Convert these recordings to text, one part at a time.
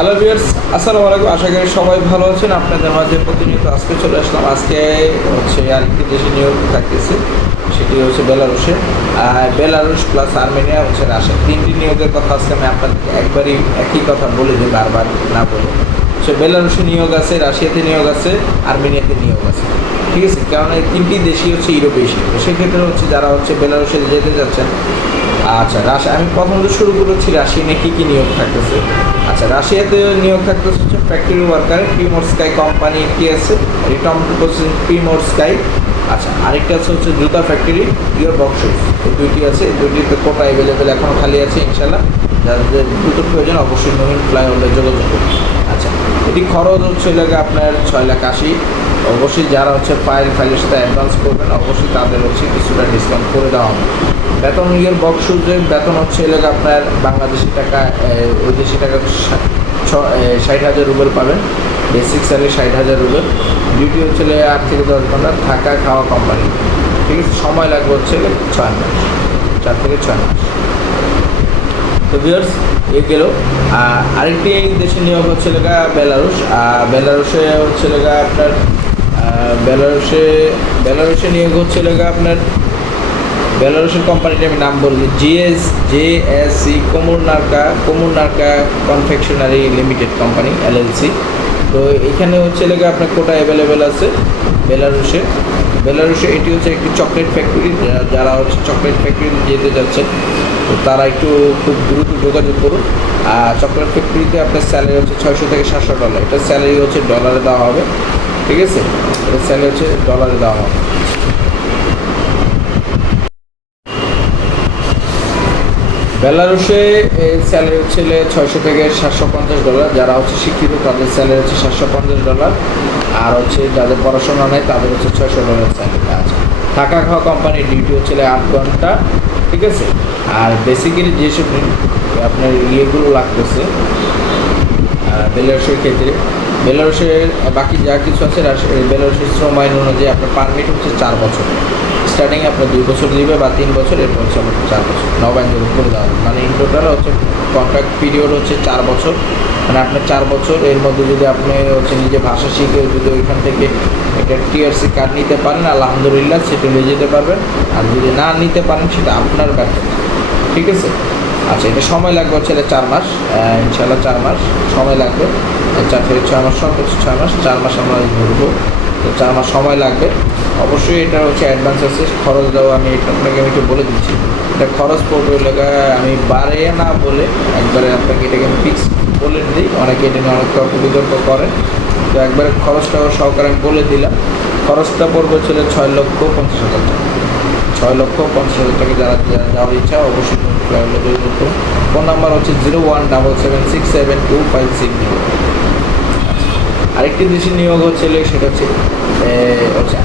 Hello viewers, আসসালামু আলাইকুম। আশা করি সবাই ভালো আছেন। আপনাদের মাঝে প্রতিনিয়ত আজকে চলে আসলাম। আজকে হচ্ছে আরেকটি দেশে নিয়োগ থাকতেছে, সেটি হচ্ছে বেলারুশে। আর বেলারুশ প্লাস আর্মেনিয়া হচ্ছে রাশিয়া, তিনটি নিয়োগের কথা আজকে আমি আপনাদেরকে একবারই একই কথা বলে দিই, বারবার না বলে। সে বেলারুশে নিয়োগ আছে, রাশিয়াতে নিয়োগ আছে, আর্মেনিয়াতে নিয়োগ আছে, ঠিক আছে। কারণ এই তিনটি দেশই হচ্ছে ইউরোপ এশিয়া। তো সেক্ষেত্রে হচ্ছে যারা হচ্ছে বেলারুশে যেতে যাচ্ছেন, আচ্ছা রাশিয়া আমি প্রথমত শুরু করেছি রাশিয়ানে কী কী নিয়োগ থাকতেছে। আচ্ছা, রাশিয়াতে নিয়োগ থাকতেছে হচ্ছে ফ্যাক্টরি ওয়ার্কার, প্রিমোরস্কাই কোম্পানি একটি আছে, রিটম প্রসেসিং প্রিমোরস্কাই। আচ্ছা, আরেকটা আছে হচ্ছে জুতা ফ্যাক্টরি, গিয়ার বক্স। এই দুইটি আছে, এই দুইটিতে কোটা অ্যাভেলেবেল এখনও খালি আছে ইনশাল্লাহ। যাদের দ্রুত প্রয়োজন অবশ্যই নহিন ফ্লাইওভারে যোগাযোগ করুন। আচ্ছা, এটি খরচ হচ্ছে লাগে আপনার 6,80,000। অবশ্যই যারা হচ্ছে ফাইলের সাথে অ্যাডভান্স করবেন অবশ্যই তাদের হচ্ছে কিছুটা ডিসকাউন্ট করে দেওয়া হবে। বেতন ইয়ের বক্সুজের বেতন হচ্ছে এলাকা আপনার বাংলাদেশি টাকা, ওই দেশি টাকা 60,000 রুবেল পাবেন। Basic salary 60,000 Rubel. ডিউটি হচ্ছে 8 থেকে 10 ঘন্টা, থাকা খাওয়া কোম্পানি, ঠিক আছে। সময় লাগবে হচ্ছে 6 মাস, 4 থেকে 6 মাস। তো ভিউয়ার্স, এ গেল। আরেকটি দেশে নিয়োগ হচ্ছে লেগা বেলারুশ। বেলারুশে হচ্ছে লেগা আপনার বেলারুশে নিয়োগ হচ্ছে লেগা আপনার বেলারুশের কোম্পানিটা আমি নাম বলি, JSC Kommunarka confectionery limited company LLC. তো এখানে হচ্ছে লেগে আপনার কোটা অ্যাভেলেবেল আছে বেলারুশে। এটি হচ্ছে একটি চকলেট ফ্যাক্টরি। যারা হচ্ছে চকলেট ফ্যাক্টরি যেতে যাচ্ছেন তো তারা একটু খুব দ্রুত যোগাযোগ করুন। চকলেট ফ্যাক্টরিতে আপনার স্যালারি হচ্ছে $600 থেকে $700। এটা স্যালারি হচ্ছে ডলারে দেওয়া হবে, ঠিক আছে। এটা স্যালারি হচ্ছে ডলারে দেওয়া হবে। বেলারুশে স্যালারি হচ্ছে $600 থেকে $750। যারা হচ্ছে শিক্ষিত তাদের স্যালারি হচ্ছে $750। আর হচ্ছে যাদের পড়াশোনা নেই তাদের হচ্ছে $600 স্যালারি আছে। থাকা খাওয়া কোম্পানির ডিউটি হচ্ছে 8 ঘন্টা, ঠিক আছে। আর বেসিক্যালি যেসব আপনার ইয়েগুলো লাগতেছে বেলারুশের ক্ষেত্রে, বেলারুশের বাকি যা কিছু আছে বেলারুশের শ্রম আইন অনুযায়ী আপনার পারমিট হচ্ছে 4 বছর। স্টার্টিং আপনার 2 বছর দিবে বা 3 বছর, এরপর হচ্ছে আপনার 4 বছর নবায়ন করে দেওয়া হবে। মানে ইন টোটাল হচ্ছে কন্ট্রাক্ট পিরিয়ড হচ্ছে 4 বছর। মানে আপনার 4 বছর এর মধ্যে যদি আপনি হচ্ছে নিজে ভাষা শিখে যদি ওইখান থেকে একটা টিআরসি কার্ড নিতে পারেন আলহামদুলিল্লাহ, সেটা নিয়ে যেতে পারবেন। আর যদি না নিতে পারেন সেটা আপনার ব্যাপার, ঠিক আছে। আচ্ছা, এটা সময় লাগবে হচ্ছে 4 মাস, ইনশাল্লাহ 4 মাস সময় লাগবে। 4 থেকে 6 মাস, সর্বোচ্চ 6 মাস, 4 মাস আমরা ধরবো। তো 4 মাস সময় লাগবে। অবশ্যই এটা হচ্ছে অ্যাডভান্স আছে। খরচ দেওয়া আমি আপনাকে একটু বলে দিচ্ছি। এটা খরচ পড়বে লেখা আমি বাড়িয়ে না বলে একবারে আপনাকে এটাকে আমি ফিক্স বলে দিই। অনেকে এটা নিয়ে অনেক তর্ক বিতর্ক করেন, তো একবারে খরচটাও সহকারে আমি বলে দিলাম। খরচটা পড়বে ছিল 6,50,000 টাকা। 6,50,000 টাকা। যারা যাওয়ার ইচ্ছা অবশ্যই ফোন নাম্বার হচ্ছে 0177672560। আরেকটি দেশে নিয়োগ হচ্ছে সেটা হচ্ছে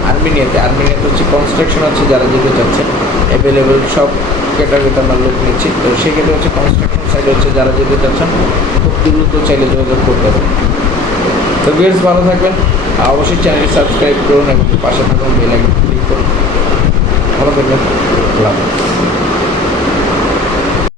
আর্মেনিয়াতে হচ্ছে কনস্ট্রাকশন হচ্ছে যারা যেতে চাচ্ছেন অ্যাভেলেবেল সব ক্যাটাগরিতে আমরা লোক নিচ্ছি। তো সেক্ষেত্রে হচ্ছে কনস্ট্রাকশন সাইডে হচ্ছে যারা যেতে চাচ্ছেন খুব দ্রুত চাইলে যোগাযোগ করতে হবে। তো ভিউয়ার্স, ভালো থাকবেন। অবশ্যই চ্যানেলটি সাবস্ক্রাইব করুন এবং পাশে থাকুন বেল আইকন ক্লিক করুন। ভালো থাকবেন। আল্লাহ হাফেজ।